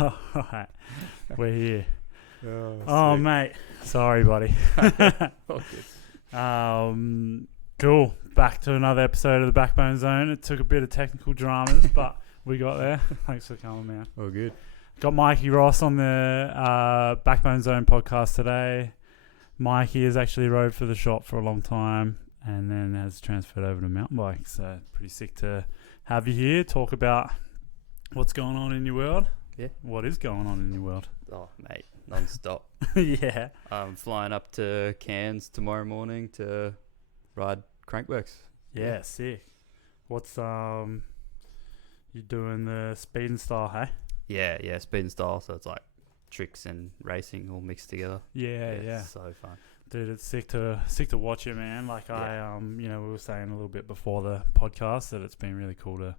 Alright, we're here. Oh, Mate, sorry, buddy. all Cool. Back to another episode of the Back Bone Zone. It took a bit of technical dramas, but we got there. Thanks for coming, man. all good. Got Mikey Ross on the Back Bone Zone podcast today. Mikey has actually rode for the shop for a long time and then has transferred over to mountain bikes. So pretty sick to have you here. Talk about what's going on in your world. Yeah. What is going on in your world? Oh, mate, non-stop. Yeah. I'm flying up to Cairns tomorrow morning to ride Crankworx. Yeah, sick. What's you doing the speed and style, hey? Yeah, speed and style. So it's like tricks and racing all mixed together. Yeah. So fun. Dude, it's sick to watch it, man. Like Yeah. we were saying a little bit before the podcast that it's been really cool to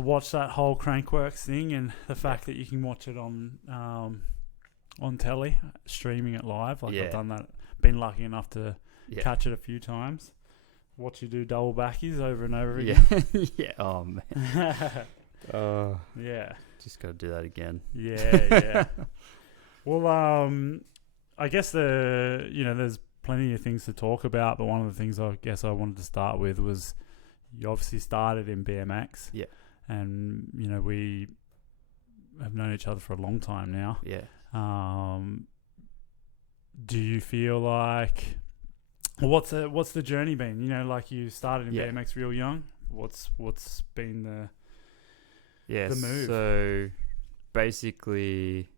watch that whole Crankworx thing, and the fact that you can watch it on telly, streaming it live. Like I've done that. Been lucky enough to catch it a few times. Watch you do double backies over and over again. Yeah. Oh man. Yeah. Just gotta do that again. Yeah. Well, I guess there's plenty of things to talk about, but one of the things I guess I wanted to start with was you obviously started in BMX. Yeah. And, we have known each other for a long time now. Yeah. Do you feel like, what's the journey been? Like you started in BMX real young. What's been the move? So basically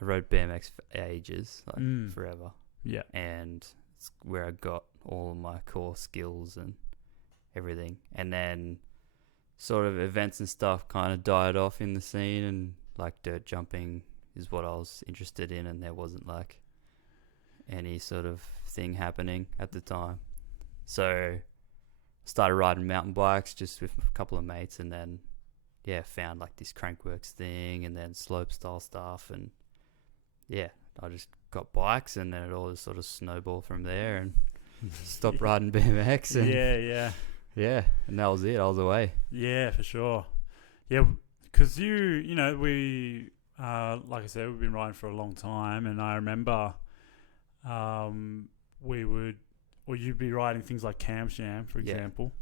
I rode BMX for ages, like forever. Yeah. And it's where I got all of my core skills and everything. And then sort of events and stuff kind of died off in the scene, and like dirt jumping is what I was interested in, and there wasn't like any sort of thing happening at the time. So started riding mountain bikes just with a couple of mates, and then found like this Crankworx thing and then slope style stuff, and I just got bikes, and then it all just sort of snowballed from there, and stopped riding BMX, and and that was it. I was away. Yeah, for sure. Yeah, because we like I said, we've been riding for a long time, and I remember you'd be riding things like Cam Sham, for example.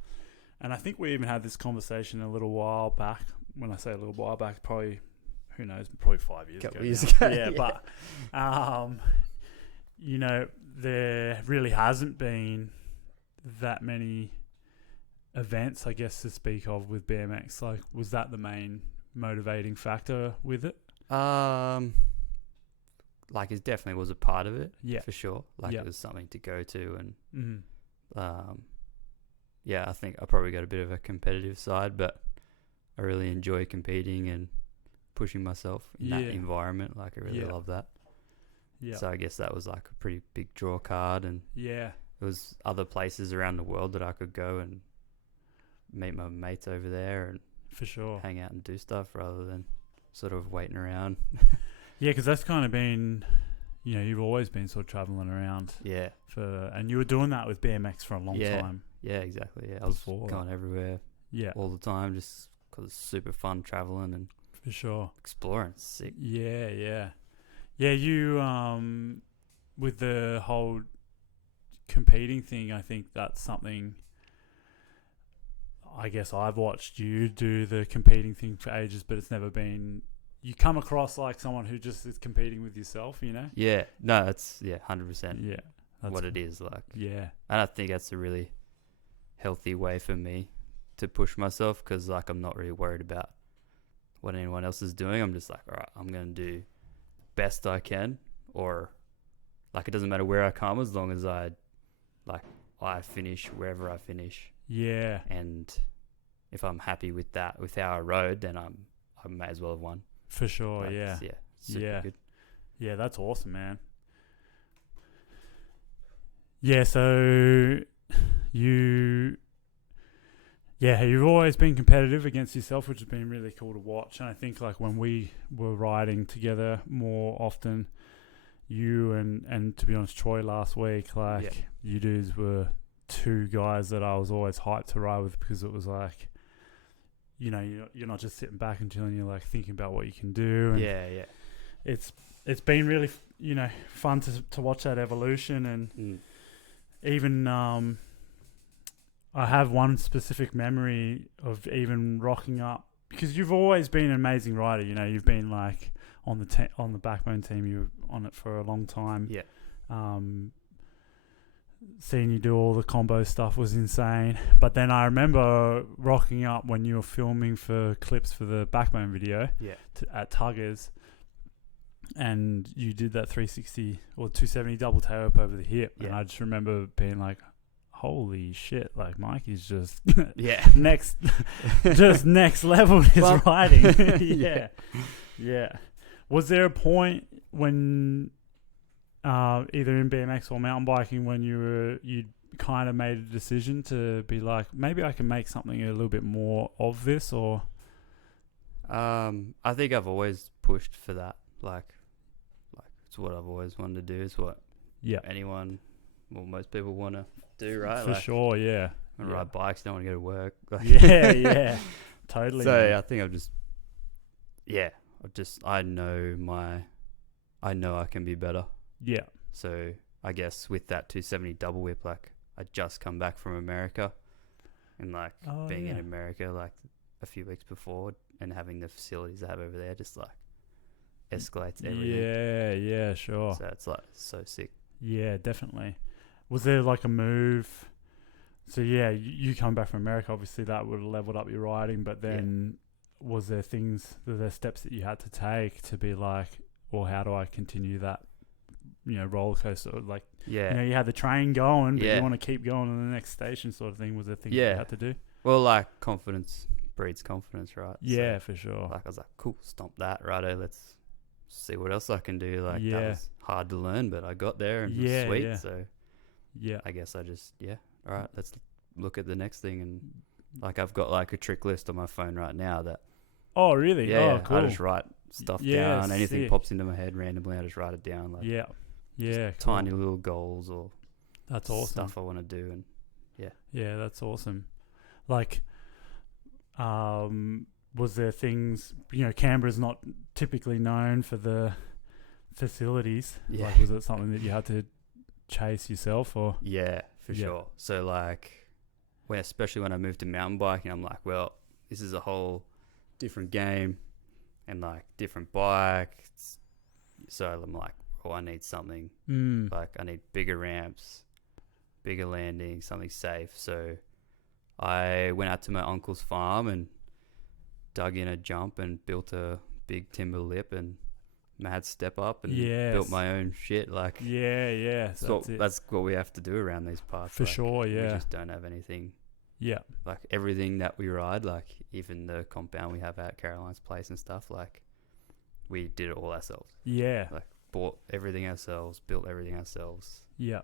And I think we even had this conversation a little while back. When I say a little while back, probably, who knows, probably 5 years Couple ago. Years ago. Yeah, but there really hasn't been that many events, I guess, to speak of with BMX. Like, was that the main motivating factor with it? Like it definitely was a part of it. Yeah, for sure. Like it was something to go to, and I think I probably got a bit of a competitive side, but I really enjoy competing and pushing myself in that environment. Like I really love that. Yeah. So I guess that was like a pretty big draw card, and there was other places around the world that I could go and meet my mates over there and for sure hang out and do stuff rather than sort of waiting around. Yeah, because that's kind of been, you've always been sort of traveling around. Yeah. And you were doing that with BMX for a long time. Yeah, exactly. Yeah, I was going everywhere. Yeah. All the time, just because it's super fun traveling and for sure exploring. It's sick. Yeah. You with the whole competing thing, I think that's something. I guess I've watched you do the competing thing for ages, but it's never been. You come across like someone who just is competing with yourself, Yeah, no, that's 100%. Yeah, that's what it is like. Yeah, and I think that's a really healthy way for me to push myself, because like I'm not really worried about what anyone else is doing. I'm just like, all right, I'm gonna do best I can, or like it doesn't matter where I come as long as I finish wherever I finish. Yeah, and if I'm happy with that, with how I rode, then I may as well have won. For sure. Like, yeah, super good. Yeah, that's awesome, man. Yeah, so you've always been competitive against yourself, which has been really cool to watch. And I think like when we were riding together more often, you and to be honest, Troy last week, you dudes were two guys that I was always hyped to ride with, because it was like you're not just sitting back and chilling. You're like thinking about what you can do. And Yeah. it's been really fun to watch that evolution. And even I have one specific memory of even rocking up, because you've always been an amazing rider. You've been like on the Backbone team. You were on it for a long time. Yeah. Seeing you do all the combo stuff was insane. But then I remember rocking up when you were filming for clips for the Backbone video at Tuggers, and you did that 360 or 270 double tail up over the hip. And I just remember being like, holy shit, like Mikey's just next level in his riding. Yeah. Was there a point when either in BMX or mountain biking when you kind of made a decision to be like, maybe I can make something a little bit more of this? Or I think I've always pushed for that. Like it's what I've always wanted to do. It's what anyone, most people want to do, right? For sure, yeah. Ride bikes, don't want to go to work. Totally. So I think I know I can be better. Yeah. So I guess with that 270 double whip, like I just come back from America, and like being in America like a few weeks before and having the facilities I have over there just like escalates everything. Yeah, sure. So it's like so sick. Yeah, definitely. Was there like a move? So you come back from America, obviously that would have leveled up your riding, but then was there steps that you had to take to be like, well, how do I continue that, roller coaster? Like, you had the train going, but you want to keep going to the next station sort of thing. Was there things you had to do? Well, like confidence breeds confidence, right? Yeah, so, for sure. Like I was like, cool, stomp that, righto, let's see what else I can do. Like that was hard to learn, but I got there and it was sweet. So I guess I just, all right, let's look at the next thing. And like I've got like a trick list on my phone right now that. Oh, really? Yeah, cool. I just write stuff down. Anything pops into my head randomly, I just write it down. Like cool. Tiny little goals or that's awesome stuff I want to do. And that's awesome. Like, was there things, Canberra's not typically known for the facilities. Like, was it something that you had to chase yourself or? Yeah, for sure. So like, especially when I moved to mountain biking, I'm like, well, this is a whole different game and like different bike. So I'm like, I need something. Like I need bigger ramps, bigger landings, something safe. So I went out to my uncle's farm and dug in a jump and built a big timber lip and mad step up and built my own shit. Like that's what we have to do around these parts. For sure, We just don't have anything. Yeah. Like everything that we ride, like even the compound we have at Caroline's place and stuff, like we did it all ourselves. Yeah. Like bought everything ourselves, built everything ourselves. Yeah.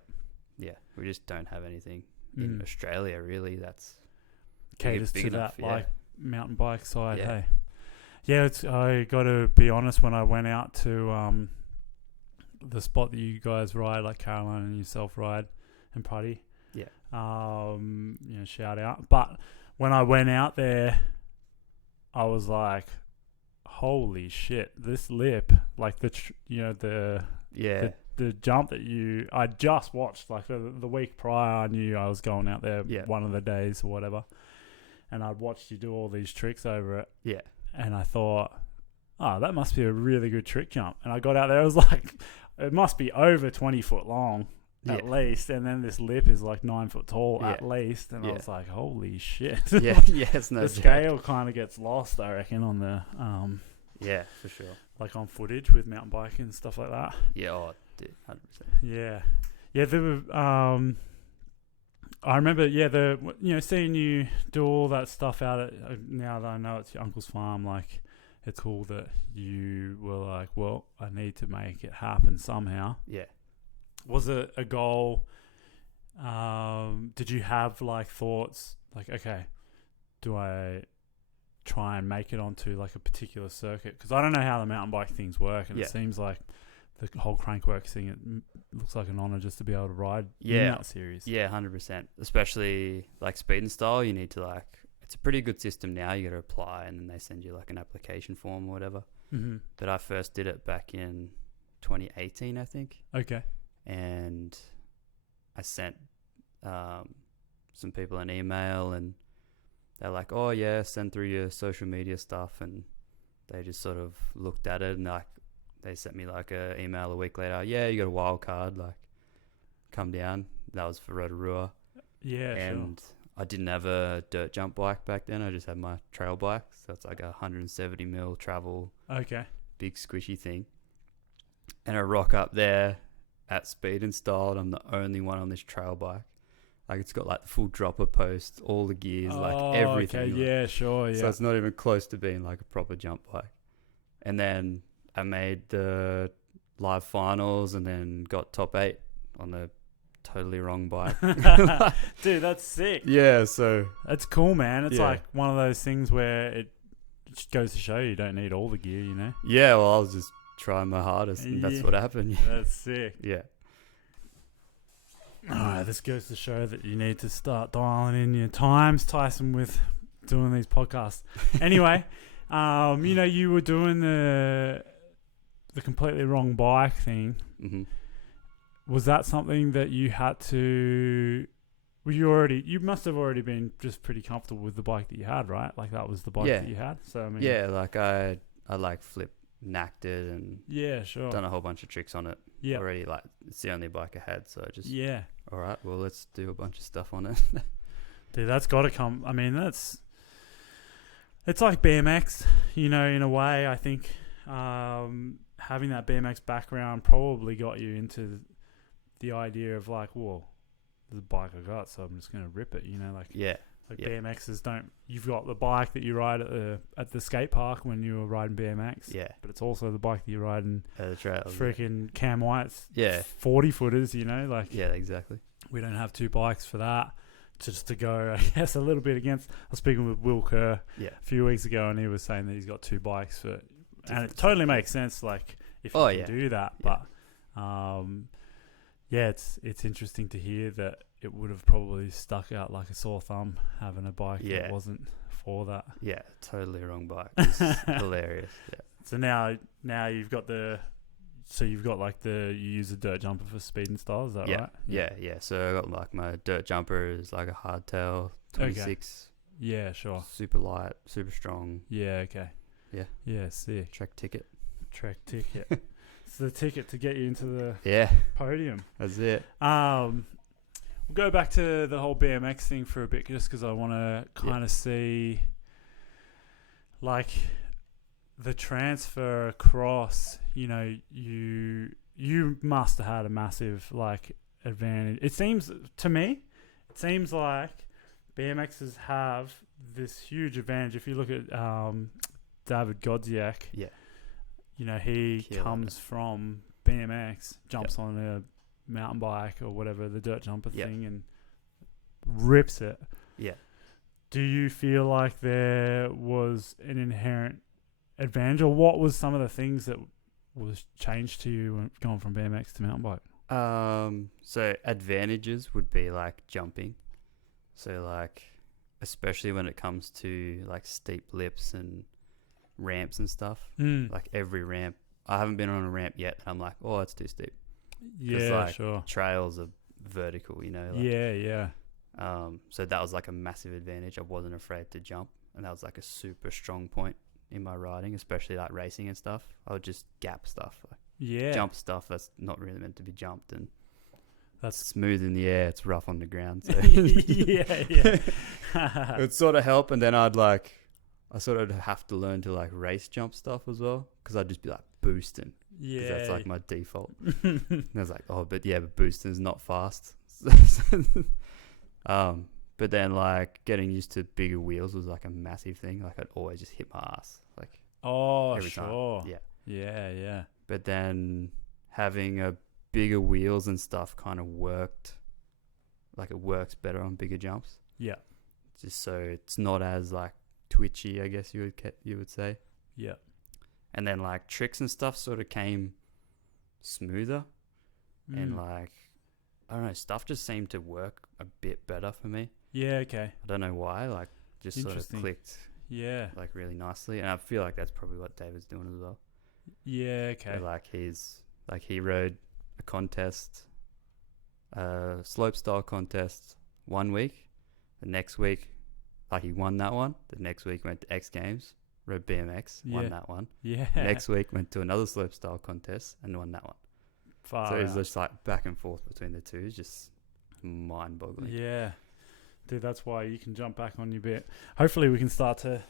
Yeah. We just don't have anything in Australia really that's caters to enough, that like mountain bike side. Hey. Yeah, I got to be honest, when I went out to the spot that you guys ride, like Caroline and yourself ride and Putty. Yeah. Shout out. But when I went out there, I was like, holy shit, this lip, like the jump that I just watched, like the week prior, I knew I was going out there one of the days or whatever. And I'd watched you do all these tricks over it. Yeah. And I thought, that must be a really good trick jump. And I got out there, I was like, it must be over 20 foot long. At least, and then this lip is like 9 foot tall at least, and I was like, "Holy shit!" It's no the scale kind of gets lost, I reckon, on the for sure, like on footage with mountain biking and stuff like that. Yeah, 100%. Yeah. There were, I remember, seeing you do all that stuff out at. Now that I know it's your uncle's farm, like it's cool that you were like, "Well, I need to make it happen somehow." Yeah. Was it a goal? Did you have like thoughts like, okay, do I try and make it onto like a particular circuit? Because I don't know how the mountain bike things work, and it seems like the whole Crankworx thing, it looks like an honor just to be able to ride in that series. Yeah, 100%. Especially like speed and style, you need to like, it's a pretty good system now. You got to apply, and then they send you like an application form or whatever. Mm-hmm. But I first did it back in 2018, I think. Okay. And I sent some people an email, and they're like, "Oh yeah, send through your social media stuff." And they just sort of looked at it, and like they sent me like a email a week later. Yeah, you got a wild card. Like, come down. That was for Rotorua. Yeah, and I didn't have a dirt jump bike back then. I just had my trail bike. So it's like a 170 mil travel. Okay. Big squishy thing. And I rock up there at speed and style. I'm the only one on this trail bike. Like, it's got like the full dropper post, all the gears, like everything. Okay, like. yeah, sure, yeah. So it's not even close to being like a proper jump bike. And then I made the live finals and then got top 8 on the totally wrong bike. Dude, that's sick. Yeah, so That's cool, man. It's Yeah. like one of those things where it just goes to show you don't need all the gear, you know? yeah, well, I was just trying my hardest, and that's Yeah. what happened. That's sick. Yeah. Alright, this goes to show that you need to start dialing in your times, Tyson, with doing these podcasts. Anyway, you know, you were doing the completely wrong bike thing. Mm-hmm. Was that something that you had to... You must have already been just pretty comfortable with the bike that you had, right? Like, that was the bike Yeah. that you had. So I mean, Yeah, like I like flip knacked it and yeah, sure, done a whole bunch of tricks on it yeah, already. Like, it's the only bike I had, so I just yeah. all right, well, let's do a bunch of stuff on it. Dude, that's got to come. I mean, it's like BMX, you know, in a way. I think having that BMX background probably got you into the idea of like, well, the bike I got, so I'm just gonna rip it, you know, like Yeah. Yeah. BMXers don't. You've got the bike that you ride at the skate park when you were riding BMX, Yeah. but it's also the bike that you're riding The trails. freaking Cam White's Yeah. 40 footers, you know, like Yeah, exactly. we don't have two bikes for that. Just to go, I guess, a little bit against. I was speaking with Will Kerr Yeah. a few weeks ago, and he was saying that he's got two bikes for, and it Different totally stuff, makes sense. Like if you Oh, can yeah. do that, Yeah. but yeah, it's interesting to hear that it would have probably stuck out like a sore thumb having a bike Yeah. that wasn't for that. Yeah, totally wrong bike. It's hilarious. Yeah. So now you've got you use a dirt jumper for speed and style, is that Yeah. right? Yeah. So I got like my dirt jumper is like a hardtail 26, Yeah, sure. super light, super strong. Yeah, okay. Yeah. Yeah, sick. Track ticket. Track ticket. It's the ticket to get you into the Yeah, podium. that's it. We'll go back to the whole BMX thing for a bit, just because I want to kind of see, like, the transfer across. You know, you must have had a massive like advantage. It seems to me, like BMXers have this huge advantage. If you look at David Godziak, Yeah. you know, he Killing comes from BMX, jumps on a mountain bike or whatever, the dirt jumper Yep. thing, and rips it. Yeah. Do you feel like there was an inherent advantage, or what was some of the things that was changed to you when going from BMX to mountain bike? So advantages would be like jumping. So like, especially when it comes to like steep lips and ramps and stuff. Like every ramp, I haven't been on a ramp yet. And I'm like, oh, it's too steep. Yeah, like, sure. Trails are vertical, you know. Like, Yeah. So that was like a massive advantage. I wasn't afraid to jump, and that was like a super strong point in my riding, especially like racing and stuff. I would just gap stuff, like Yeah. jump stuff that's not really meant to be jumped, and That's smooth in the air. It's rough on the ground. So yeah. it'd sort of help, and then I sort of have to learn to like race jump stuff as well, because I'd just be like boosting. Yeah. Because that's like my default. And I was like, oh, but boosting is not fast. But then like getting used to bigger wheels was like a massive thing. Like I'd always just hit my ass, like Oh, every sure. time. Yeah. Yeah. But then having a bigger wheels and stuff kind of worked. Like it works better on bigger jumps. Yeah. Just so it's not as like twitchy, I guess you would say. Yeah. And then like tricks and stuff sort of came smoother, and like I don't know, stuff just seemed to work a bit better for me. Yeah, okay. I don't know why. Like just sort of Interesting. clicked Yeah. like really nicely, and I feel like that's probably what David's doing as well. Yeah. Okay. But, like he rode a contest, slope style contest 1 week. The next week, like he won that one. The next week went to X Games, rode BMX, won that one. Yeah. Next week went to another slope style contest and won that one. Far So out. it's just like back and forth between the two. It's just mind boggling. Yeah. Dude, that's why you can jump back on your bit. Hopefully we can start to,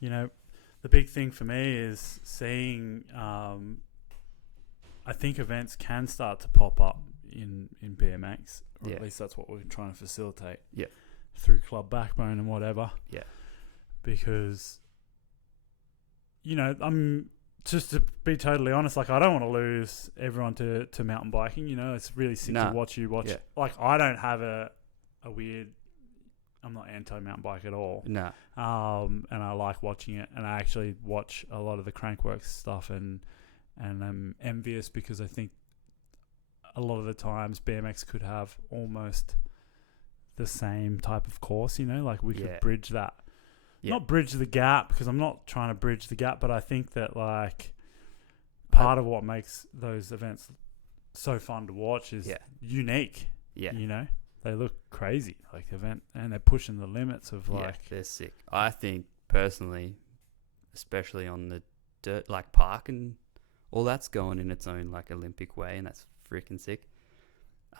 the big thing for me is seeing, I think events can start to pop up in BMX, or at least that's what we're trying to facilitate. Yeah. Through Club Backbone and whatever. Yeah. Because, I'm just to be totally honest, like I don't want to lose everyone to mountain biking. It's really sick to watch you watch. Yeah. Like I don't have a weird. I'm not anti mountain bike at all. No. And I like watching it, and I actually watch a lot of the Crankworx stuff, and I'm envious because I think a lot of the times BMX could have almost the same type of course. Like we could bridge that. Yeah. Not bridge the gap, because I'm not trying to bridge the gap, but I think that like part of what makes those events so fun to watch is unique. Yeah. They look crazy, like event, and they're pushing the limits of like. Yeah, they're sick. I think personally, especially on the dirt, like park and all that's going in its own like Olympic way, and that's freaking sick.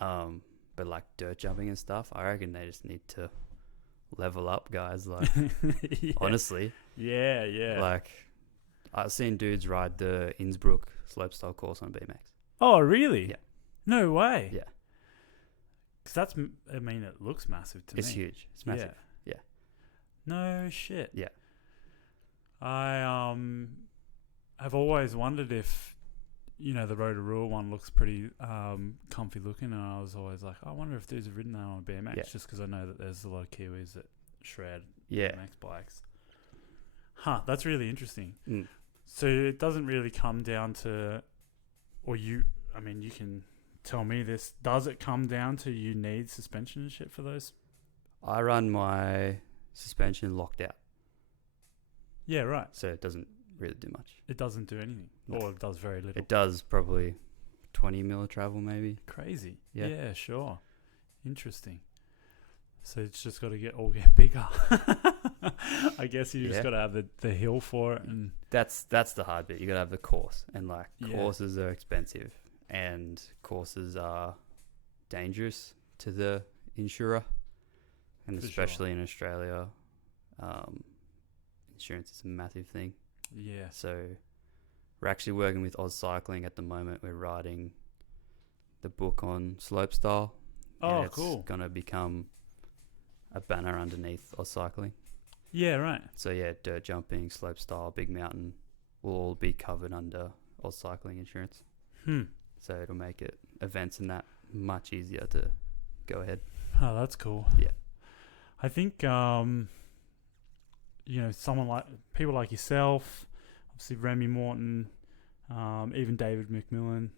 But like dirt jumping and stuff, I reckon they just need to level up, guys. Like, honestly. Yeah, yeah. Like, I've seen dudes ride the Innsbruck slopestyle course on BMX. Oh, really? Yeah. No way. Yeah. Because it looks massive to me. It's huge. It's massive. Yeah. No shit. Yeah. I have always wondered if, the Rotorua one looks pretty comfy looking, and I was always like, I wonder if dudes have ridden that on a BMX, just because I know that there's a lot of Kiwis that shred BMX bikes. Huh, that's really interesting. Mm. So it doesn't really come down to, you can tell me this, does it come down to you need suspension and shit for those? I run my suspension locked out. Yeah, right. So it doesn't really do much. It doesn't do anything. No. Or it does very little. It does probably 20 mil of travel maybe. Crazy. Yeah. Yeah, sure. Interesting. So it's just got to get bigger. I guess you just got to have the hill for it, and that's the hard bit. You got to have the course, and like courses are expensive, and courses are dangerous to the insurer, and for especially in Australia, insurance is a massive thing. Yeah. So we're actually working with Oz Cycling at the moment. We're writing the book on slopestyle. Oh, and cool. It's gonna become a banner underneath Oz Cycling. Yeah, right. So yeah, dirt jumping, slopestyle, big mountain will all be covered under Oz Cycling insurance. So it'll make it events and that much easier to go ahead. Oh, that's cool. Yeah. I think someone like people like yourself, obviously Remy Morton, even David McMillan,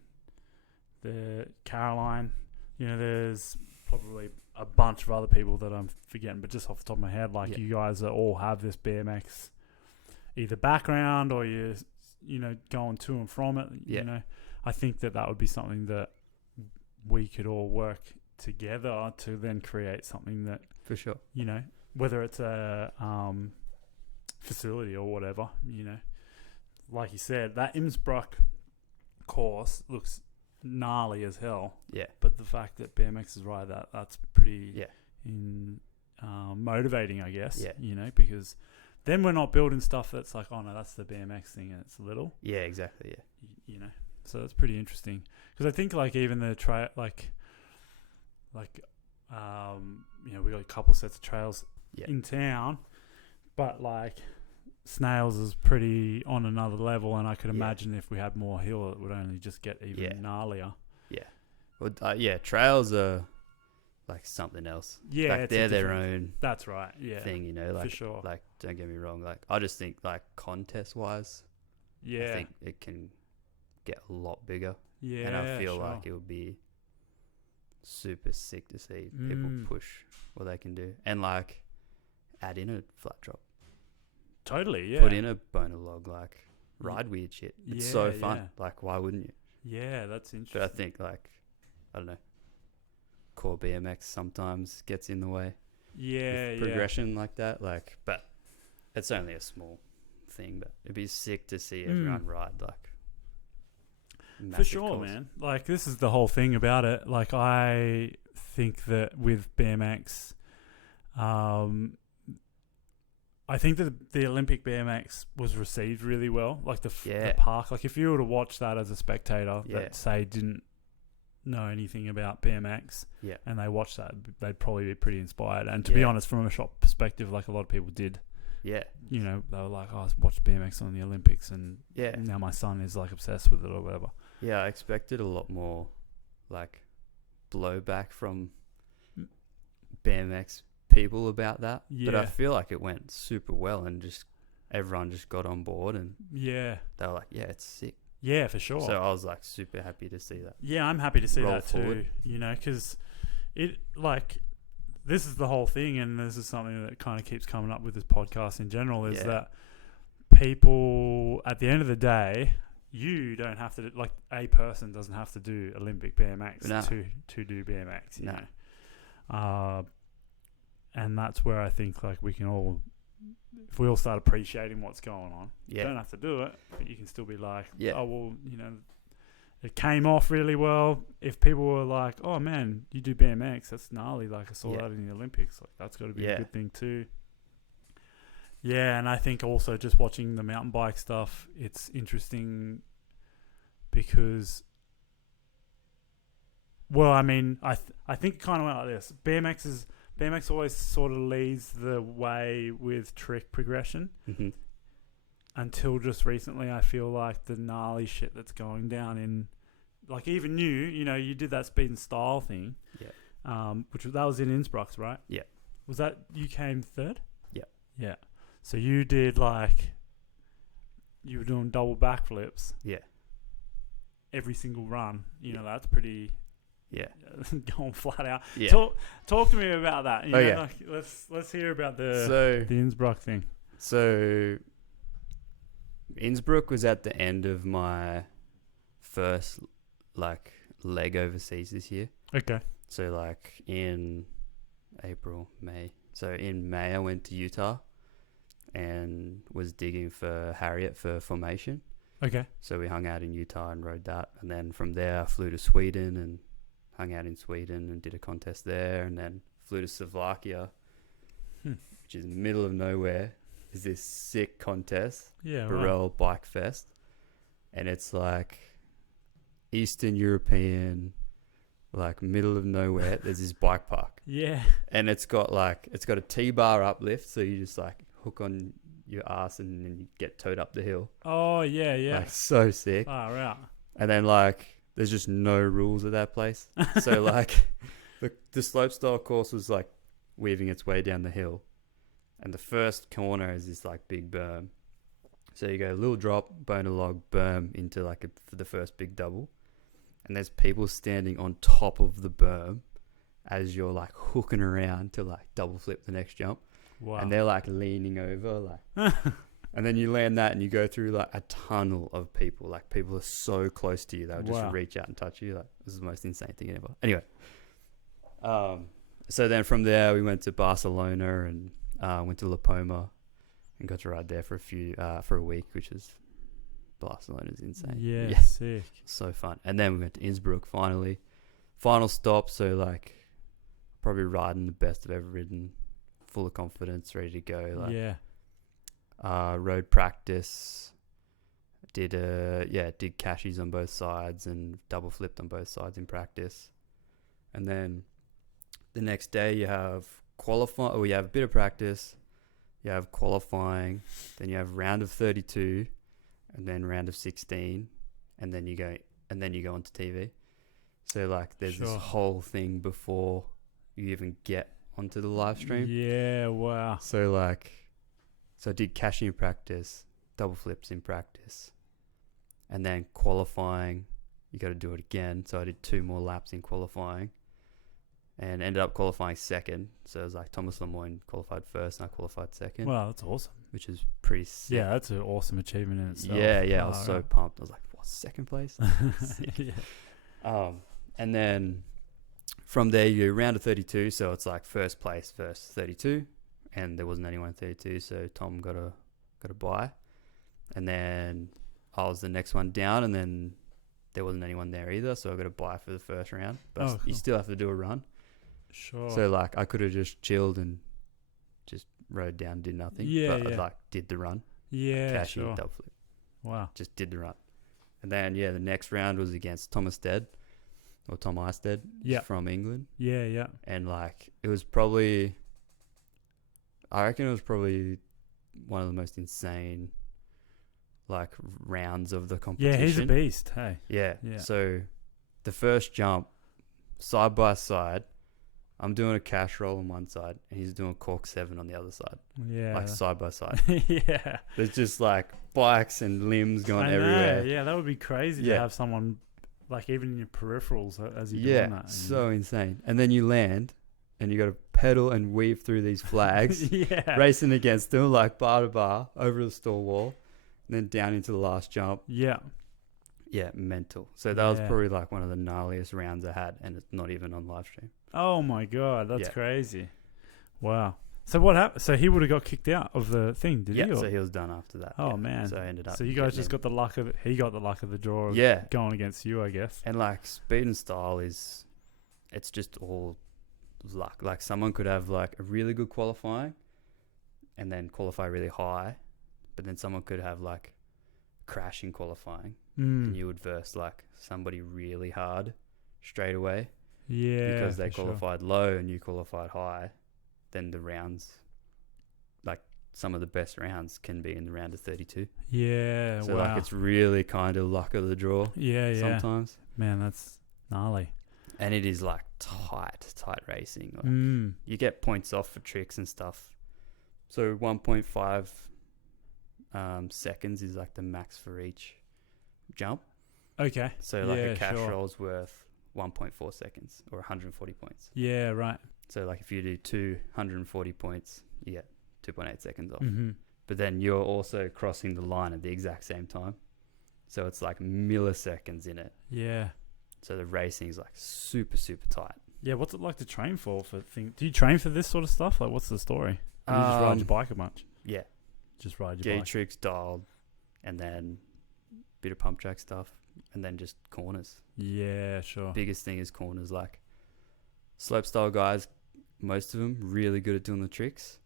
the Caroline, there's probably a bunch of other people that I'm forgetting, but just off the top of my head, like you guys all have this BMX either background or you're going to and from it. I think that would be something that we could all work together to then create something that, for sure, whether it's a facility or whatever, like you said, that Innsbruck course looks gnarly as hell. Yeah. But the fact that BMX is right, that's pretty motivating, I guess. Yeah. Because then we're not building stuff that's like, oh no, that's the BMX thing and it's little. Yeah, exactly. Yeah. So that's pretty interesting. Because I think like even the trail, we got a couple sets of trails in town, but like Snails is pretty on another level, and I could imagine if we had more hill, it would only just get even gnarlier. Yeah. Well, trails are like something else. Yeah, like they're their own. That's right. Yeah. Thing, like, for sure. Like, don't get me wrong. Like, I just think like contest wise, I think it can get a lot bigger. Yeah. And I feel like it would be super sick to see people push what they can do, and like add in a flat drop. Totally, yeah. Put in a boner log, like ride weird shit. It's Yeah, so fun. yeah. Like, why wouldn't you? Yeah, that's interesting. But I think, like, I don't know, core BMX sometimes gets in the way. Yeah, With progression like that. Like, but it's only a small thing. But it'd be sick to see everyone ride like. For sure, course. man. Like, this is the whole thing about it. Like, I think that with BMX, I think that the Olympic BMX was received really well. Like, the park. Like, if you were to watch that as a spectator that, say, didn't know anything about BMX and they watched that, they'd probably be pretty inspired. And to be honest, from a shop perspective, like, a lot of people did. Yeah. You know, they were like, oh, I watched BMX on the Olympics and now my son is, like, obsessed with it or whatever. Yeah, I expected a lot more, like, blowback from BMX people about that. But I feel like it went super well and just everyone just got on board and they were like, yeah, it's sick. Yeah, for sure. So I was, like, super happy to see that. Yeah, I'm happy to see that too, you know, because it, like, this is the whole thing, and this is something that kind of keeps coming up with this podcast in general, is that people, at the end of the day, you don't have to, like, a person doesn't have to do Olympic BMX to do BMX, you know. And that's where I think, like, we can all, if we all start appreciating what's going on, you don't have to do it, but you can still be like, oh, well, you know, it came off really well. If people were like, oh, man, you do BMX, that's gnarly. Like, I saw that in the Olympics. Like, that's got to be a good thing too. Yeah, and I think also just watching the mountain bike stuff, it's interesting because, well, I mean, I think kind of like this. BMX always sort of leads the way with trick progression. Mm-hmm. Until just recently, I feel like the gnarly shit that's going down in, like, even you know, you did that speed and style thing. Yeah. That was in Innsbruck, right? Yeah. Was that, you came third? Yeah. Yeah. So you did, like, you were doing double backflips. Yeah. Every single run. You know, that's pretty. Yeah. Going flat out. Yeah. Talk to me about that. You know, like, let's hear about the Innsbruck thing. So Innsbruck was at the end of my first, like, leg overseas this year. Okay. So, like, in April, May. So in May I went to Utah and was digging for Harriet for formation. Okay. So we hung out in Utah and rode that. And then from there I flew to Sweden and hung out in Sweden and did a contest there. And then flew to Slovakia, which is in the middle of nowhere. Is this sick contest, Burrell Bike Fest, and it's like Eastern European, like, middle of nowhere. There's this bike park, and it's got a T-bar uplift, so you just, like, hook on your ass and then you get towed up the hill. Oh yeah, like, so sick. Oh right. And then, like, there's just no rules at that place, so like the slopestyle course was, like, weaving its way down the hill. And the first corner is this, like, big berm. So you go little drop, boner log, berm into, like, for the first big double. And there's people standing on top of the berm as you're, like, hooking around to, like, double flip the next jump. Wow. And they're, like, leaning over, like. And then you land that and you go through, like, a tunnel of people. Like, people are so close to you. They'll just reach out and touch you. Like, this is the most insane thing ever. Anyway. So then from there we went to Barcelona and went to La Poma and got to ride there for a week, which is, Barcelona's insane. Yeah, sick. So fun. And then we went to Innsbruck finally. Final stop, so, like, probably riding the best I've ever ridden. Full of confidence, ready to go. Like, road practice. Did cashies on both sides and double flipped on both sides in practice. And then the next day you have you have a bit of practice, you have qualifying, then you have round of 32, and then round of 16, and then you go onto TV. So, like, there's this whole thing before you even get onto the live stream. Yeah, wow. So, like, I did cashing in practice, double flips in practice, and then qualifying, you got to do it again. So I did 2 more laps in qualifying. and ended up qualifying second. So it was like Thomas Lemoyne qualified first and I qualified second, Wow, that's awesome. which is pretty sick. Yeah, that's an awesome achievement in itself. Yeah, I was Oh, so right. pumped. I was like, what, second place? Sick. Yeah. And then from there you round to 32, so it's like first place first 32, and there wasn't anyone in 32, so Tom got a bye, and then I was the next one down, and then there wasn't anyone there either, so I got a bye for the first round, but you cool. still have to do a run. Sure. So like I could have just chilled and just rode down, did nothing. Yeah, But yeah. I like did the run. Yeah, Cashy, sure. double flip. Wow. Just did the run. And then the next round was against Thomas Stead or Tom Eistead. Yeah. From England. Yeah, yeah. And like it was probably I reckon it was probably one of the most insane like rounds of the competition. Yeah, he's a beast. Hey. Yeah. Yeah. So the first jump, side by side, I'm doing a cash roll on one side and he's doing cork 7 on the other side. Yeah. Like side by side. Yeah. There's just like bikes and limbs going I know, everywhere. yeah, that would be crazy to Yeah. have someone like even in your peripherals as you're Yeah, doing that. so insane. And then you land and you got to pedal and weave through these flags, yeah. racing against them like bar to bar over the stall wall, and then down into the last jump. Yeah. Yeah, mental. So that was Yeah. probably like one of the gnarliest rounds I had, and it's not even on live stream. Oh my god, that's Yeah. crazy. Wow. So what happened? So he would have got kicked out of the thing, did he? Yeah, or- so he was done after that. Oh yeah. man. So I ended up. So you guys getting just in. got the luck of he got the luck of the draw of Yeah, going against you, I guess. and like speed and style it's just all luck. Like someone could have like a really good qualifying, and then qualify really high, but then someone could have like crash in qualifying, and you would verse like somebody really hard straight away. Yeah. Because they for sure. qualified low and you qualified high, then the rounds, like some of the best rounds can be in the round of 32. Yeah. So wow. like it's really kind of luck of the draw yeah, yeah. sometimes. Man, that's gnarly. And it is like tight racing. Like you get points off for tricks and stuff. So 1.5 seconds is like the max for each jump. Okay. So like Yeah, a cash sure. roll's worth 1.4 seconds or 140 points. Yeah, right. So like if you do 240 points, you get 2.8 seconds off. Mm-hmm. But then you're also crossing the line at the exact same time. So it's like milliseconds in it. Yeah. So the racing is like super tight. Yeah, what's it like to train for things? Do you train for this sort of stuff? Like, what's the story? Or do you just ride your bike a bunch? Yeah. Just ride your G bike. tricks dialed, and then bit of pump track stuff, and then just corners. Yeah, sure. Biggest thing is corners. Like slopestyle guys, most of them really good at doing the tricks,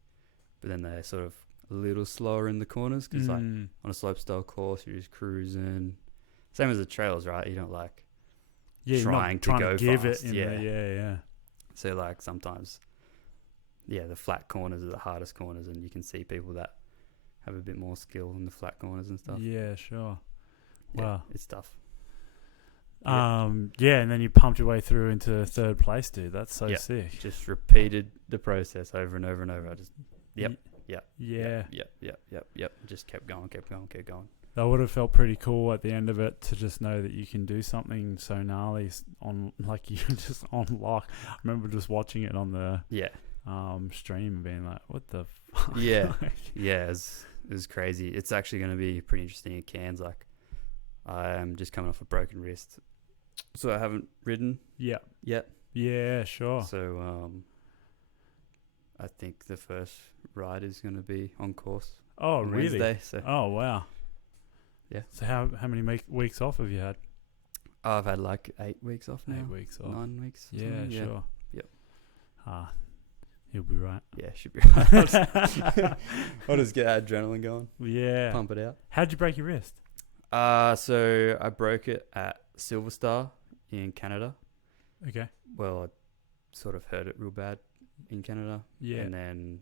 but then they're sort of a little slower in the corners because like on a slopestyle course you're just cruising. Same as the trails, right? You don't like you're trying not to trying go to give fast. it in Yeah. yeah. So like sometimes, the flat corners are the hardest corners, and you can see people that have a bit more skill in the flat corners and stuff. Yeah, sure. Yeah, Wow. it's tough. And then you pumped your way through into third place, dude. That's so Yeah. sick. Just repeated the process over and over and over. I just Yeah. Yep. Just kept going. That would have felt pretty cool at the end of it to just know that you can do something so gnarly on, like, you just on lock. I remember just watching it on the Yeah. stream and being like, what the fuck? Yeah. Like, Yeah, it was crazy. It's actually going to be pretty interesting in Cairns. Like, I'm just coming off a broken wrist, so I haven't ridden yeah. yet. Yeah, sure. So I think the first ride is going to be on course Oh, on really? Wednesday. So Oh, wow. Yeah. So how many weeks off have you had? I've had like 8 weeks off now. 8 weeks off. 9 weeks. or Yeah, something. sure. Yep. He'll be right. Yeah, should be right. I'll just get that adrenaline going. Yeah. Pump it out. How'd you break your wrist? So I broke it at Silver Star in Canada. Okay. Well, I sort of hurt it real bad in Canada. Yeah. And then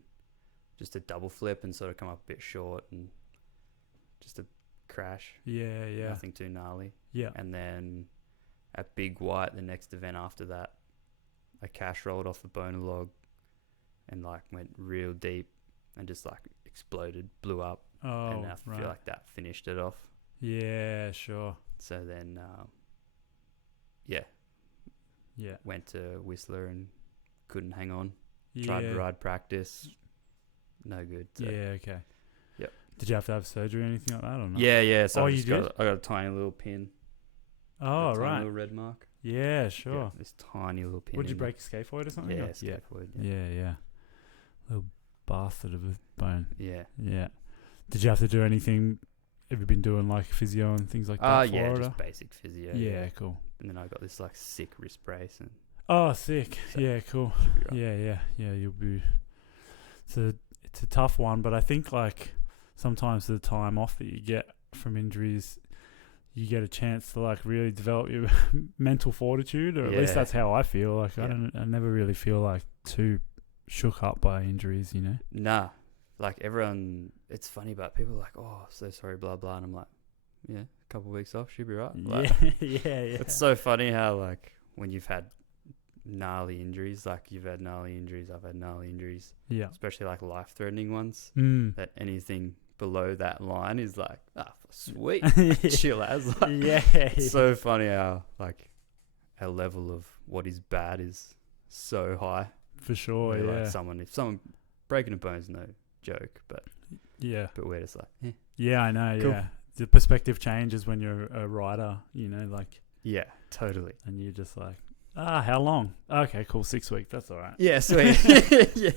just a double flip and sort of come up a bit short and just a crash. Yeah, yeah. Nothing too gnarly. Yeah. And then at Big White, the next event after that, I cash rolled off the boner log and like went real deep and just like exploded, blew up. Oh, And I right. feel like that finished it off. Yeah, sure. So then, Yeah. went to Whistler and couldn't hang on. Yeah. Tried to ride practice, no good. So. Yeah, okay. Yep. Did you have to have surgery or anything like that or not? Yeah. So Oh, I you just did? I got a tiny little pin. Oh, a tiny right. little red mark. Yeah, sure. Yeah, this tiny little pin. Would you in there. break a scaphoid or something? Yeah, Or- scaphoid. Yeah. Little bastard of a bone. Yeah. Yeah. Did you have to do anything? Have you been doing like physio and things like that? Yeah, for it, just basic physio. yeah, cool. And then I got this like sick wrist brace and Oh, sick. So- Yeah, cool. should be right. Yeah. You'll be. It's a tough one, but I think like sometimes the time off that you get from injuries, you get a chance to like really develop your mental fortitude, or at least Yeah. that's how I feel. Like Yeah. I never really feel like too shook up by injuries, you know. Nah, like everyone, it's funny, but people are like, oh, so sorry, blah blah, and I'm like, yeah, a couple of weeks off, should be right. Like, Yeah. it's so funny how like when you've had gnarly injuries, like you've had gnarly injuries, I've had gnarly injuries, Yeah. especially like life-threatening ones. Mm. That anything below that line is like, sweet, chill as. Like, Yeah. it's so funny how like our level of what is bad is so high. For sure. Where, Yeah. like if someone breaking a bone's no joke, but Yeah. we're just like, Yeah, I know. Cool. Yeah. The perspective changes when you're a rider, you know, like, yeah, totally. and you're just like, how long? Okay, cool. 6 weeks. That's all right. Yeah, sweet. Yeah.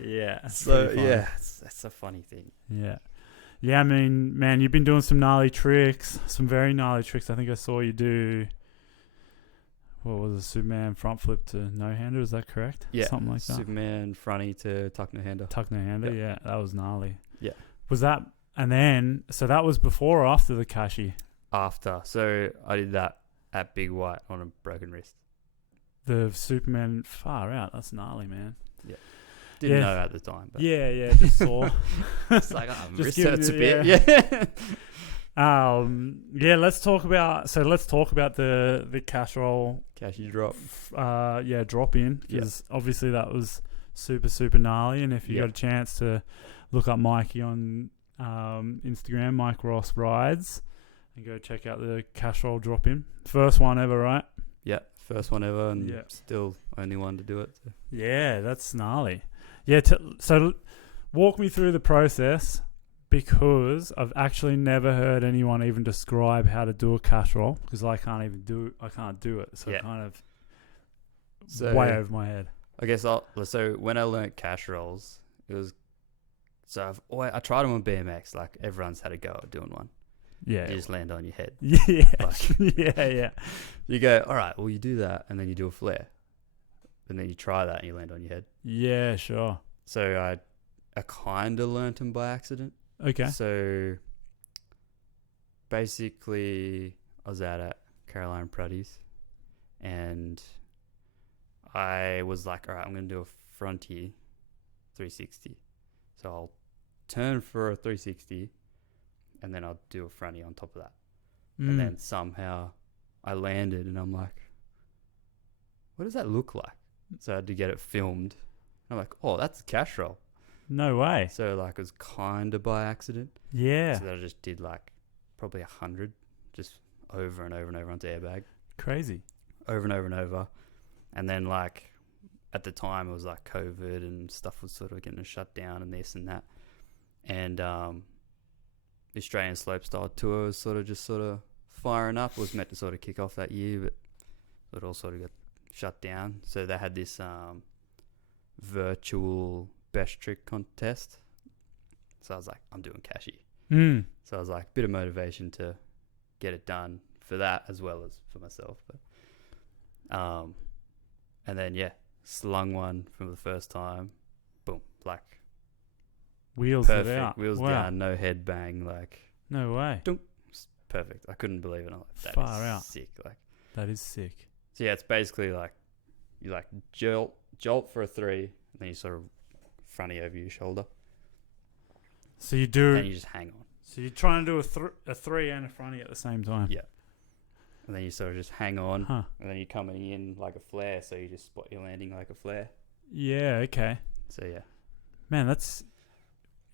Yeah. it's So pretty fun. yeah, that's a funny thing. Yeah. Yeah, I mean, man, you've been doing some gnarly tricks, some very gnarly tricks. I think I saw you do, what was it, Superman front flip to no-hander, is that correct? Yeah, Something like that. Superman fronty to tuck no hander. Tuck no-hander, Yep. yeah, that was gnarly. Yeah. Was that, and then, so that was before or after the Kashi? After, so I did that at Big White on a broken wrist. The Superman, far out, that's gnarly, man. Didn't Yeah. know at the time, but Yeah, just saw. it's like my Just wrist give hurts a it- bit. Yeah. Let's talk about the cash roll Cashy drop. drop in, Yeah. because obviously that was super gnarly, and if you Yeah. got a chance to look up Mikey on Instagram, Mike Ross Rides, and go check out the cash roll drop in, first one ever, right? Yeah, first one ever, and Yeah. still only one to do it. So. Yeah, that's gnarly. Yeah, so walk me through the process, because I've actually never heard anyone even describe how to do a cash roll, because I can't do it. So Yeah. kind of So way over my head. I guess so when I learnt cash rolls, it was I tried them on BMX. Like everyone's had a go at doing one. Yeah. You just land on your head. Yeah. Like- yeah. You go, all right, well you do that, and then you do a flare, and then you try that, and you land on your head. Yeah, sure. So I kind of learnt them by accident. Okay. So basically, I was out at Caroline Pruddy's, and I was like, all right, I'm going to do a frontier 360. So I'll turn for a 360, and then I'll do a frontier on top of that. And then somehow I landed, and I'm like, what does that look like? So I had to get it filmed. I'm like, oh, that's a cash roll. No way. So like it was kind of by accident. Yeah. So I just did like probably 100 just over and over and over onto airbag. Crazy. Over and over and over. And then like at the time it was like COVID and stuff was sort of getting shut down and this and that. And the Australian Slopestyle Tour was sort of firing up. It was meant to sort of kick off that year, but it all sort of got shut down. So they had this virtual best trick contest. So I was like, I'm doing cashy. So I was like, bit of motivation to get it done for that as well as for myself. But and then slung one from the first time. Boom, like Wheels it perfect. out. Wheels Wow. down, no head bang, like No way. perfect. I couldn't believe it. I'm like, that Far is out. sick. Like That is sick. so yeah, it's basically like you like jolt for a 3, and then you sort of fronty over your shoulder, So you do. and you just hang on. So you're trying to do a 3 and a fronty at the same time. Yeah. And then you sort of just hang on, Huh. and then you're coming in like a flare, so you just spot your landing like a flare. Yeah. Okay. So yeah. Man, that's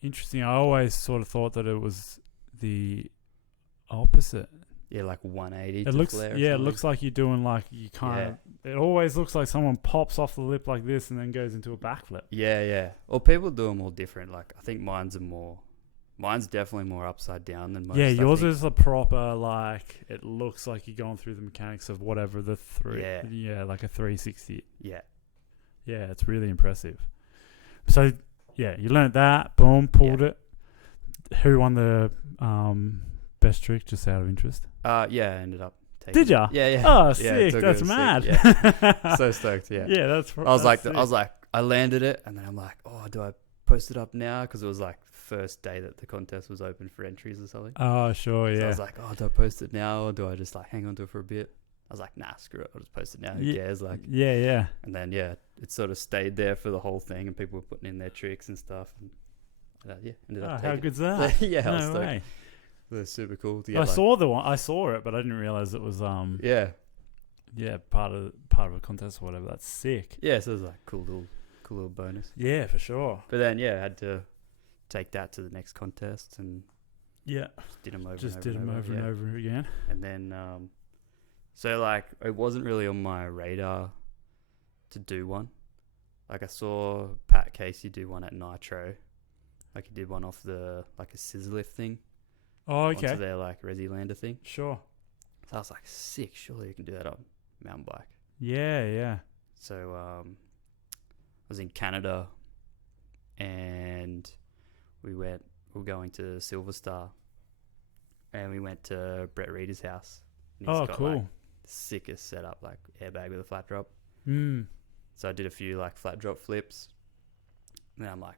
interesting. I always sort of thought that it was the opposite. Yeah, like 180 It to looks. flare. or Yeah, it something. looks like you're doing like you kind of it always looks like someone pops off the lip like this and then goes into a backflip. Yeah. Well, people do them all different. Like, I think mine's definitely more upside down than most. Yeah, I yours think. is a proper, like, it looks like you're going through the mechanics of whatever the three. Yeah, like a 360. Yeah. Yeah, it's really impressive. So, yeah, you learnt that. Boom, pulled it. Who won the best trick, just out of interest? I ended up taking Did ya? Yeah. Oh, Yeah, sick. took it That's as mad. sick, yeah. So stoked, yeah. Yeah, that's I was like, I landed it, and then I'm like, oh, do I post it up now? Because it was like first day that the contest was open for entries or something. Oh, sure, So yeah. I was like, oh, do I post it now, or do I just like hang on to it for a bit? I was like, nah, screw it. I'll just post it now. Who cares? Like, yeah. and then it sort of stayed there for the whole thing, and people were putting in their tricks and stuff. And ended up taking how it. good's that? Yeah, I was No stoked. way. It was super cool to I get. Like, saw the one. I saw it, but I didn't realize it was part of a contest or whatever. That's sick. yeah, so it was like cool little bonus. Yeah, for sure. But then I had to take that to the next contest and Yeah, just did them over. just and did over them over and over again. And then so like it wasn't really on my radar to do one. Like I saw Pat Casey do one at Nitro. Like he did one off the like a scissor lift thing. Oh, okay. Onto their like Resi Lander thing. Sure. So I was like, sick, surely you can do that on mountain bike. Yeah. So I was in Canada and we were going to Silver Star and we went to Brett Reeder's house. And he's got, Cool. like, the sickest setup, like airbag with a flat drop. Mm. So I did a few like flat drop flips. And then I'm like,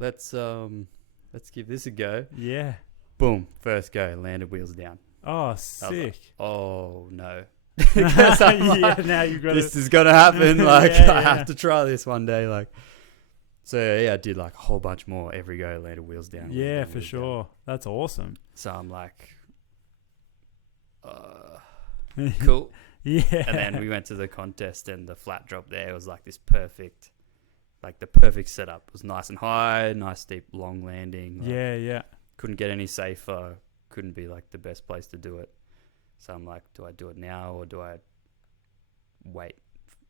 let's give this a go. Yeah. Boom, first go, landed wheels down. Oh, sick. Like, oh no. Now you've got this is gonna happen. Like Yeah, I yeah. have to try this one day. Like, so I did like a whole bunch more every go. Landed wheels down. wheels Yeah, down, for wheels sure. That's awesome. down. So I'm like, cool. Yeah. And then we went to the contest, and the flat drop there was like this perfect, like the perfect setup. It was nice and high, nice steep, long landing. Like, Yeah. couldn't get any safer. Couldn't be like the best place to do it. So I'm like, do I do it now or do I wait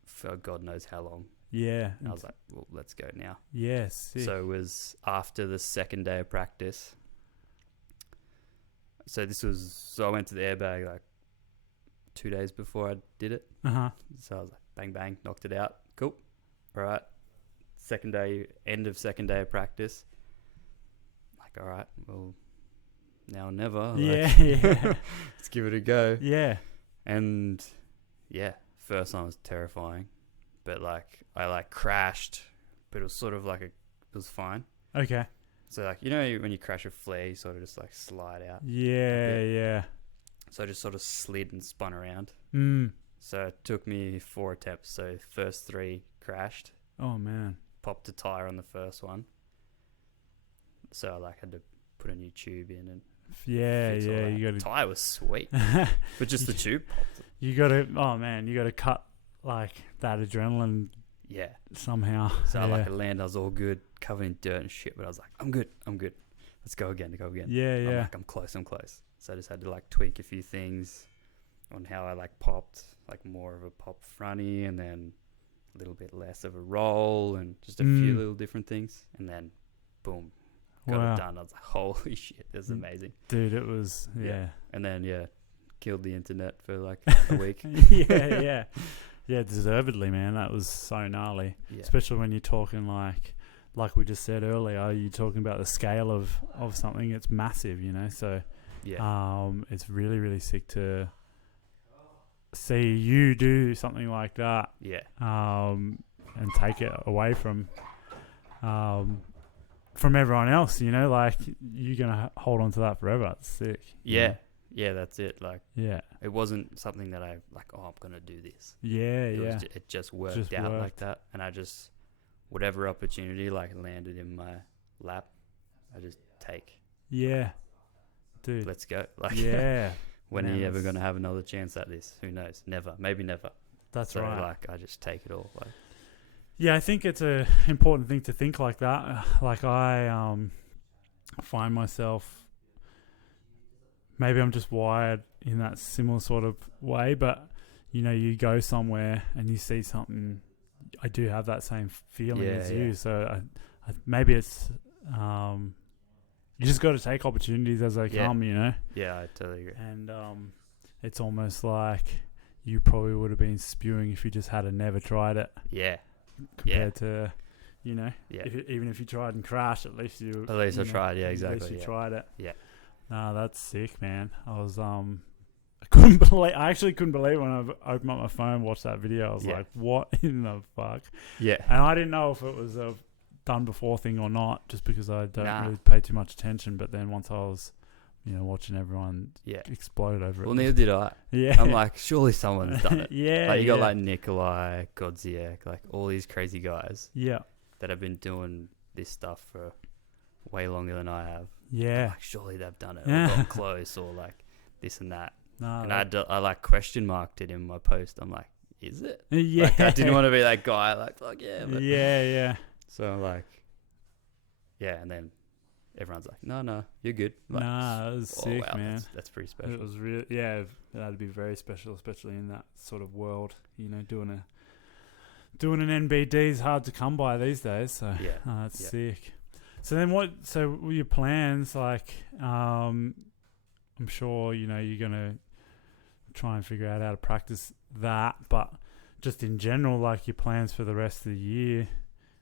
for God knows how long? Yeah. And I was like, well, let's go now. Yeah, sick. So it was after the second day of practice. So I went to the airbag like 2 days before I did it. Uh-huh. So I was like, bang, bang, knocked it out. Cool. All right. End of second day of practice. Like, all right, well, now or never. Yeah. Let's give it a go. Yeah. And first one was terrifying, but like I like crashed, but it was sort of like it was fine. Okay. So like, when you crash a flare, you sort of just like slide out. Yeah. So I just sort of slid and spun around. Mm. So it took me 4 attempts. So first 3 crashed, Oh, man. popped a tire on the first one. So I like had to put a new tube in and Yeah, fix all that. you got to... Tire was sweet, but just the tube popped. You got to... Oh, man, you got to cut, like, that adrenaline Yeah. somehow. So I Yeah. landed, I was all good, covered in dirt and shit, but I was like, I'm good. Let's go again. Yeah. I'm like, I'm close. So I just had to like tweak a few things on how I like popped, like more of a pop fronty and then a little bit less of a roll and just a few little different things. And then boom, got it done. I was like, holy shit, this is amazing. Dude, it was... Yeah. And then, killed the internet for like a week. Yeah. Yeah, deservedly, man. That was so gnarly. Yeah. Especially when you're talking like we just said earlier, you're talking about the scale of something. It's massive, So it's really, really sick to see you do something like that. Yeah. And take it away from everyone else. Like you're gonna hold on to that forever. It's sick. Yeah. Yeah, that's it. Like, Yeah. it wasn't something that I like, oh, I'm going to do this. Yeah. It just worked out like that. And I just, whatever opportunity like landed in my lap, I just take. Yeah. Dude. Let's go. Like, Yeah. when Man, are you ever that's- going to have another chance at this? Who knows? Never. Maybe never. That's So right. like, I just take it all. Like, Yeah, I think it's a important thing to think like that. Like I find myself, maybe I'm just wired in that similar sort of way, but you go somewhere and you see something. I do have that same feeling as you. So maybe it's you just got to take opportunities as they come. Yeah, I totally agree. And it's almost like you probably would have been spewing if you just had never tried it. Yeah. Compared to, even if you tried and crashed, at least you. At least I tried. Yeah, exactly. At least you tried it. Yeah. No, that's sick, man. I actually couldn't believe when I opened up my phone and watched that video. I was like, what in the fuck? Yeah. And I didn't know if it was a done before thing or not, just because I don't really pay too much attention. But then once I was, watching everyone explode over it. Well, neither did I. Yeah. I'm like, surely someone's done it. Yeah. Like, you got like Nikolai, Godziak, like all these crazy guys. Yeah. That have been doing this stuff for way longer than I have. Yeah. I'm like, surely they've done it. Or got close or like this and that. No, and I like question marked it in my post. I'm like, is it? Yeah. Like, I didn't want to be that guy. Like, fuck yeah. But yeah. So I'm like, yeah. And then everyone's like, no, you're good. Like, that was sick, wow, man. That's pretty special. It was really, that'd be very special, especially in that sort of world. Doing an NBD is hard to come by these days. So that's sick. So then so what were your plans? Like, I'm sure, you're going to try and figure out how to practice that, but just in general, like your plans for the rest of the year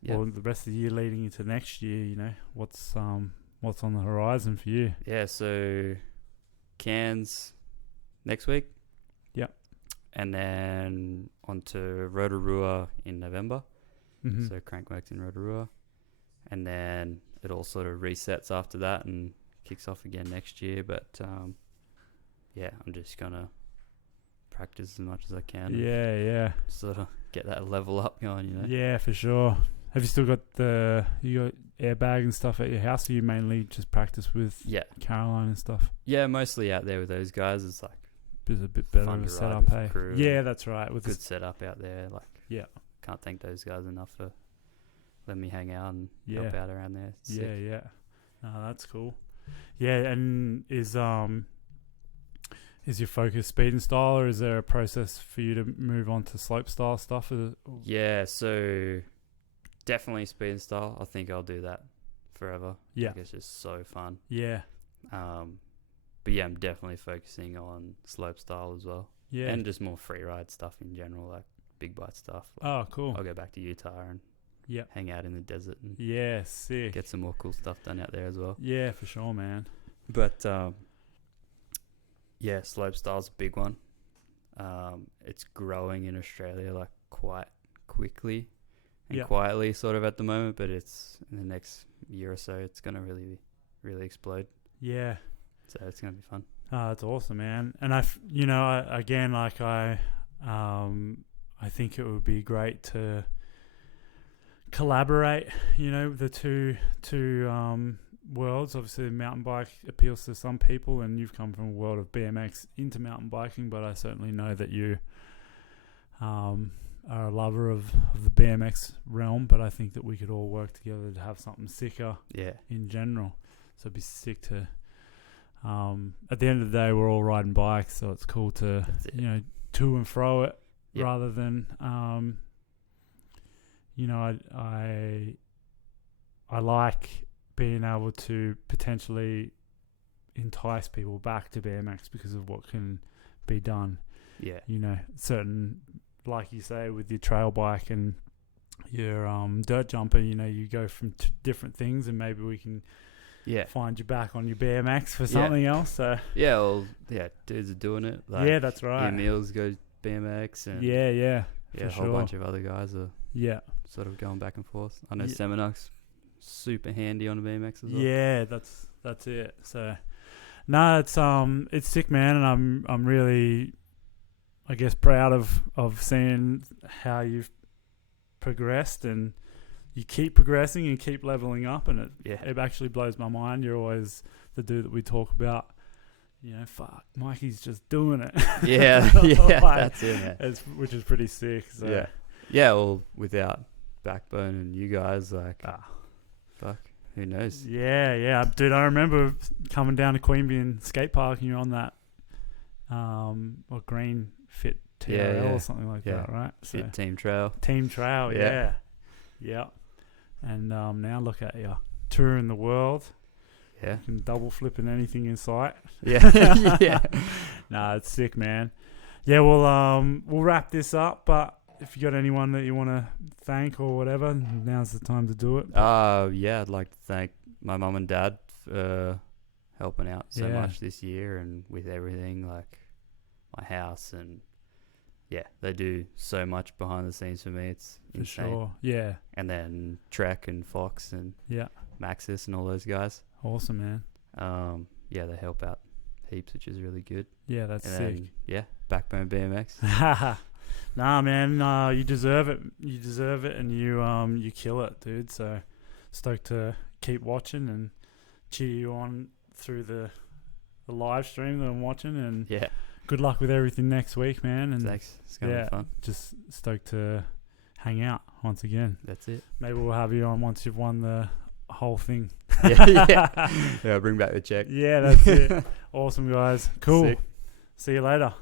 or the rest of the year leading into next year, what's on the horizon for you? Yeah, so Cairns next week. Yep. And then on to Rotorua in November. Mm-hmm. So Crankworx in Rotorua. And then it all sort of resets after that and kicks off again next year. But, I'm just going to practice as much as I can. Yeah. Sort of get that level up going, Yeah, for sure. Have you still got you got airbag and stuff at your house, or you mainly just practice with Caroline and stuff? Yeah, mostly out there with those guys. It's like it's a bit better of a setup, hey? Yeah, that's right. With good setup out there. Like, can't thank those guys enough for letting me hang out and help out around there. It's sick. Yeah. No, that's cool. Yeah, and is your focus speed and style, or is there a process for you to move on to slope style stuff? Yeah, so definitely speed and style. I think I'll do that forever. Yeah. Like, it's just so fun. Yeah. But yeah, I'm definitely focusing on slope style as well. Yeah. And just more free ride stuff in general, like big bite stuff. Like, cool. I'll go back to Utah and hang out in the desert and sick. Get some more cool stuff done out there as well. Yeah, for sure, man. But slope style's a big one. It's growing in Australia like quite quickly and quietly sort of at the moment, but it's in the next year or so it's going to really explode. Yeah. So it's going to be fun. Oh, that's awesome, man. And I think it would be great to collaborate, the two worlds. Obviously the mountain bike appeals to some people, and you've come from a world of BMX into mountain biking, but I certainly know that you are a lover of the BMX realm, but I think that we could all work together to have something sicker in general. So it'd be sick to at the end of the day we're all riding bikes, so it's cool to to and fro it rather than I like being able to potentially entice people back to BMX because of what can be done. Yeah. Certain, like you say, with your trail bike and your dirt jumper, you go from different things, and maybe we can find you back on your BMX for something else. So dudes are doing it. Like, that's right. Emil's goes BMX, and a whole bunch of other guys are sort of going back and forth. I know Seminux super handy on a BMX as well. Yeah, that's it. So no, it's sick, man, and I'm really, I guess, proud of seeing how you've progressed, and you keep progressing and keep leveling up, and it actually blows my mind. You're always the dude that we talk about. Fuck, Mikey's just doing it. That's it, man. Which is pretty sick. So. Well, without Backbone and you guys, like, fuck, who knows? Yeah, dude. I remember coming down to Queanbeyan skate park, and you're on that, green fit TRL or something like Yeah. that, right? So Fit Team Trail. Team Trail, Yeah. yeah. And now look at you, touring the world. Yeah. You can double flipping anything in sight. Yeah. Yeah. Nah, it's sick, man. Yeah, we'll wrap this up, but if you got anyone that you want to thank or whatever, now's the time to do it. Yeah, I'd like to thank my mum and dad for helping out so Yeah. much this year and with everything, like my house, and yeah, they do so much behind the scenes for me. It's For insane. sure. Yeah. And then Trek and Fox and Yeah. Maxis and all those guys. Awesome, man. Yeah, they help out heaps, which is really good. Yeah, that's And sick. then, yeah, Back Bone BMX. Nah, man, you deserve it. You deserve it, and you kill it, dude. So stoked to keep watching and cheer you on through the live stream that I'm watching. And Yeah, good luck with everything next week, man. And thanks. It's gonna yeah, be fun. just stoked to hang out once again. That's it. Maybe we'll have you on once you've won the whole thing. Yeah. Bring back the check. Yeah, that's it. Awesome, guys. Cool. Sick. See you later.